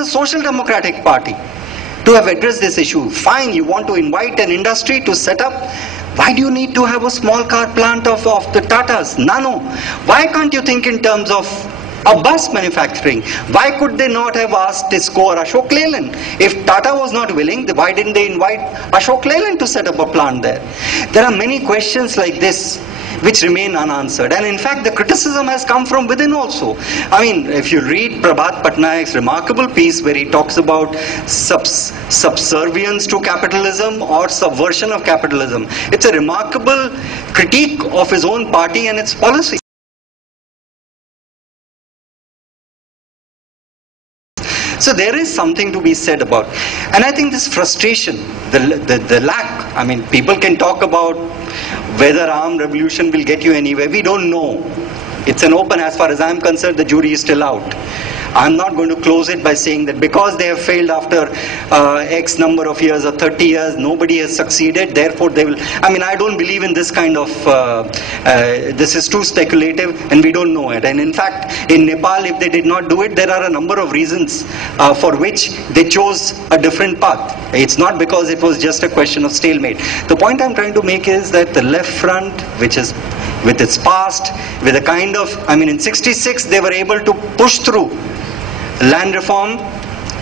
a social democratic party to have addressed this issue. Fine, you want to invite an industry to set up. Why do you need to have a small car plant of the Tatas? Nano. Why can't you think in terms of a bus manufacturing? Why could they not have asked Tisco or Ashok Leyland? If Tata was not willing, why didn't they invite Ashok Leyland to set up a plant there? There are many questions like this which remain unanswered. And in fact, the criticism has come from within also. I mean, if you read Prabhat Patnaik's remarkable piece where he talks about subservience to capitalism or subversion of capitalism, it's a remarkable critique of his own party and its policy. So there is something to be said about. And I think this frustration, the lack, I mean, people can talk about whether armed revolution will get you anywhere. We don't know. It's an open, as far as I'm concerned, the jury is still out. I'm not going to close it by saying that because they have failed after X number of years or 30 years, nobody has succeeded, therefore they will. I mean, I don't believe in this kind of, this is too speculative and we don't know it. And in fact, in Nepal, if they did not do it, there are a number of reasons for which they chose a different path. It's not because it was just a question of stalemate. The point I'm trying to make is that the left front, which is with its past, with a kind of, I mean, in 66 they were able to push through land reform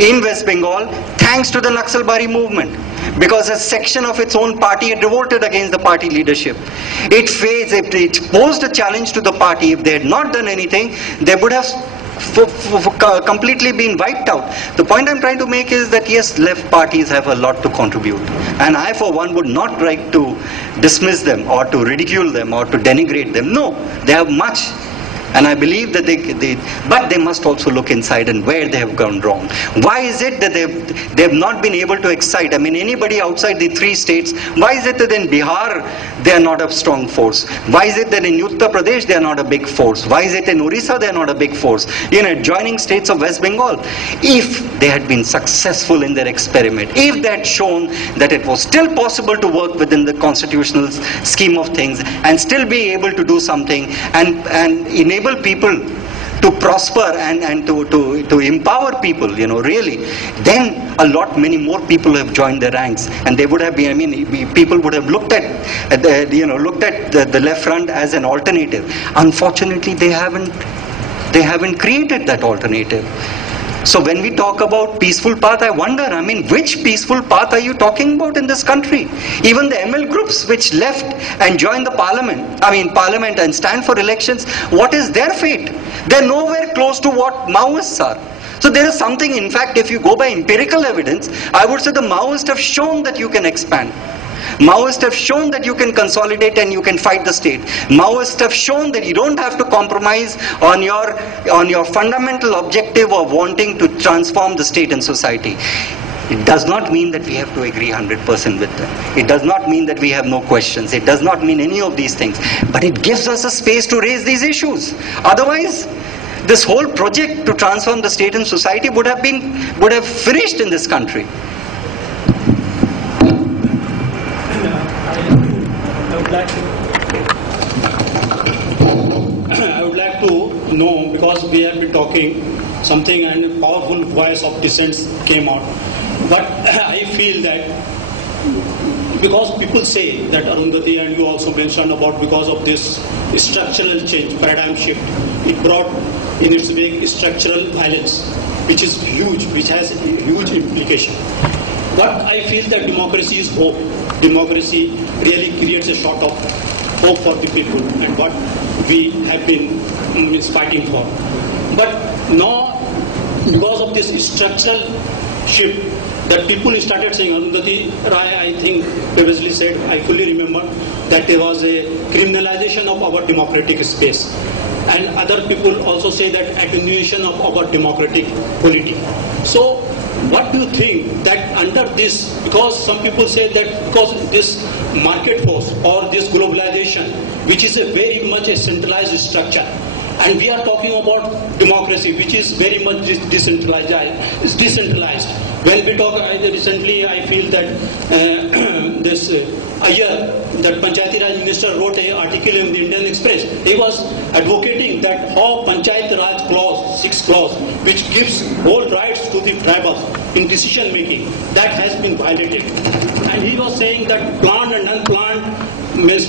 in West Bengal thanks to the Naxalbari movement, because a section of its own party had revolted against the party leadership. It posed a challenge to the party. If they had not done anything, they would have completely been wiped out. The point I'm trying to make is that yes, left parties have a lot to contribute, and I for one would not like to dismiss them or to ridicule them or to denigrate them. No, they have much. And I believe that but they must also look inside and where they have gone wrong. Why is it that they have not been able to excite? I mean, anybody outside the three states, why is it that in Bihar they are not a strong force? Why is it that in Uttar Pradesh they are not a big force? Why is it in Orissa they are not a big force? You know, adjoining states of West Bengal. If they had been successful in their experiment, if they had shown that it was still possible to work within the constitutional scheme of things and still be able to do something and enable people to prosper and to empower people, you know, really, then many more people have joined their ranks, and they would have been, I mean, people would have looked at the left front as an alternative. Unfortunately, they haven't created that alternative. So when we talk about peaceful path, I wonder, I mean, which peaceful path are you talking about in this country? Even the ML groups which left and joined the parliament and stand for elections, what is their fate? They're nowhere close to what Maoists are. So there is something, in fact, if you go by empirical evidence, I would say the Maoists have shown that you can expand. Maoists have shown that you can consolidate and you can fight the state. Maoists have shown that you don't have to compromise on your fundamental objective of wanting to transform the state and society. It does not mean that we have to agree 100% with them. It does not mean that we have no questions. It does not mean any of these things. But it gives us a space to raise these issues. Otherwise, this whole project to transform the state and society would have finished in this country. I would like to know, because we have been talking something and a powerful voice of dissent came out. But I feel that because people say that Arundhati, and you also mentioned about because of this structural change, paradigm shift, it brought in its wake structural violence, which is huge, which has huge implication. But I feel that democracy is hope. Democracy really creates a sort of hope for the people, and what we have been fighting for. But now, because of this structural shift, that people started saying, Arundhati Rai, I think, previously said, I fully remember, that there was a criminalization of our democratic space. And other people also say that attenuation of our democratic polity. So, what do you think that under this, because some people say that because this market force or this globalization, which is a very much a centralized structure, And we are talking about democracy, which is very much decentralized. When we talk, recently I feel that this Iyer, that Panchayati Raj Minister, wrote an article in the Indian Express. He was advocating that how Panchayat Raj clause, 6th clause, which gives whole rights to the tribals in decision making, that has been violated. And he was saying that planned and unplanned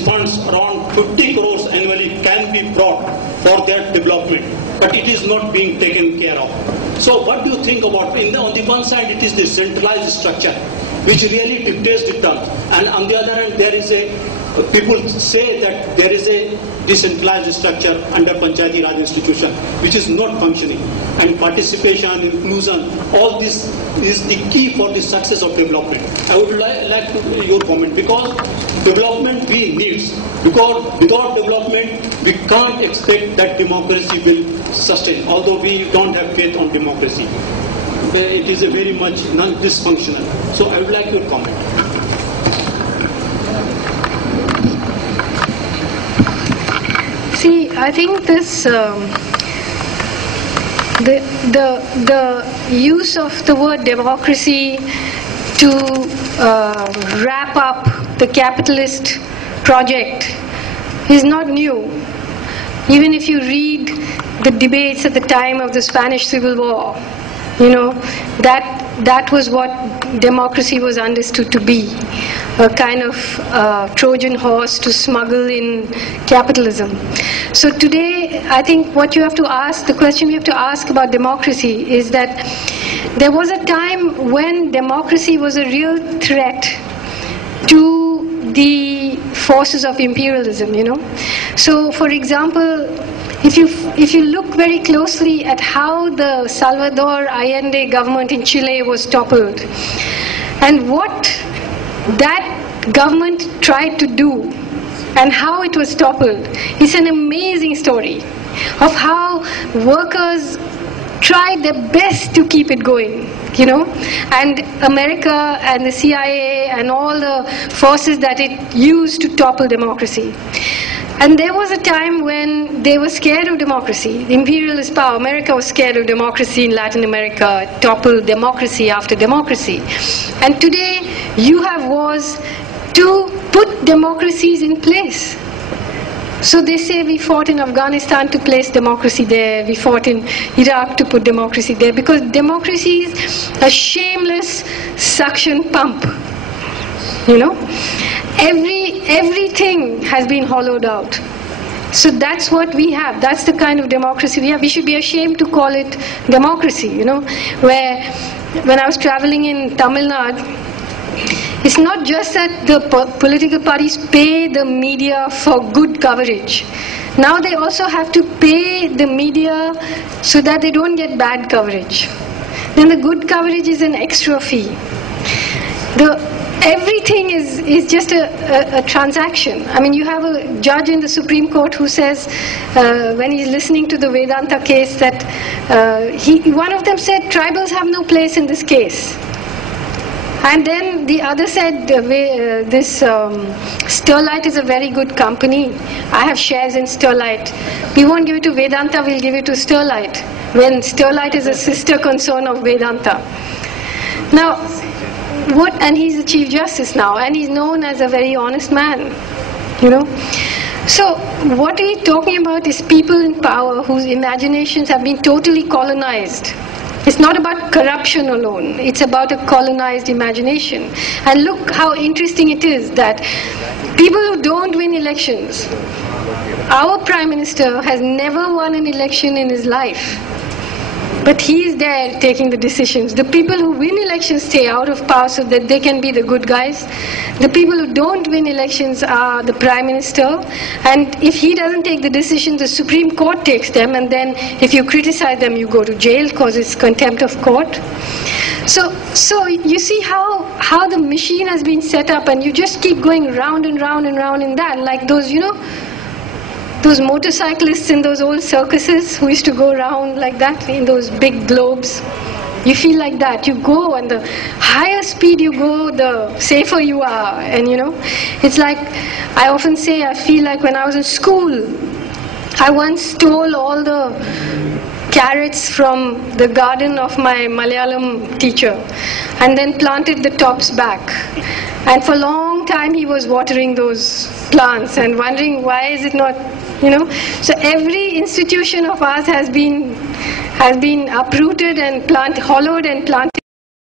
funds around 50 crores annually can be brought for their development, but it is not being taken care of. So what do you think about, on the one side it is the centralized structure which really dictates the terms, and on the other hand there is people say that there is a decentralized structure under Panchayati Raj institution which is not functioning, and participation, inclusion, all this is the key for the success of development. I would like your comment, because development we need, because without development we can't expect that democracy will sustain, although we don't have faith on democracy. It is a very much non-dysfunctional. So I would like your comment. See, I think this the use of the word democracy to wrap up the capitalist project is not new. Even if you read the debates at the time of the Spanish Civil War, you know, that was what democracy was understood to be, a kind of Trojan horse to smuggle in capitalism. So today, I think what you have to ask, the question you have to ask about democracy is that there was a time when democracy was a real threat to the forces of imperialism, you know. So, for example, if you look very closely at how the Salvador Allende government in Chile was toppled, and what that government tried to do, and how it was toppled, it's an amazing story of how workers tried their best to keep it going, you know, and America and the CIA and all the forces that it used to topple democracy. And there was a time when they were scared of democracy. The imperialist power, America was scared of democracy in Latin America, toppled democracy after democracy. And today you have wars to put democracies in place. So they say we fought in Afghanistan to place democracy there, we fought in Iraq to put democracy there, because democracy is a shameless suction pump, you know. Everything has been hollowed out. So that's what we have. That's the kind of democracy we have. We should be ashamed to call it democracy, you know. Where, when I was traveling in Tamil Nadu, it's not just that the political parties pay the media for good coverage. Now they also have to pay the media so that they don't get bad coverage. Then the good coverage is an extra fee. Everything is just a transaction. I mean, you have a judge in the Supreme Court who says, when he's listening to the Vedanta case, that one of them said, tribals have no place in this case. And then the other said, Sterlite is a very good company. I have shares in Sterlite. We won't give it to Vedanta, we'll give it to Sterlite, when Sterlite is a sister concern of Vedanta. Now, and he's the Chief Justice now, and he's known as a very honest man, you know. So what we're talking about is people in power whose imaginations have been totally colonized. It's not about corruption alone, it's about a colonized imagination. And look how interesting it is that people who don't win elections, our Prime Minister has never won an election in his life, but he is there taking the decisions. The people who win elections stay out of power so that they can be the good guys. The people who don't win elections are the Prime Minister, and if he doesn't take the decisions, the Supreme Court takes them, and then if you criticize them, you go to jail because it's contempt of court. So you see how the machine has been set up, and you just keep going round and round and round in that, like those, you know, those motorcyclists in those old circuses who used to go around like that in those big globes. You feel like that. You go, and the higher speed you go, the safer you are. And you know, it's like, I often say, I feel like when I was in school, I once stole all the carrots from the garden of my Malayalam teacher and then planted the tops back. And for a long time he was watering those plants and wondering why is it not, So every institution of ours has been uprooted and hollowed and planted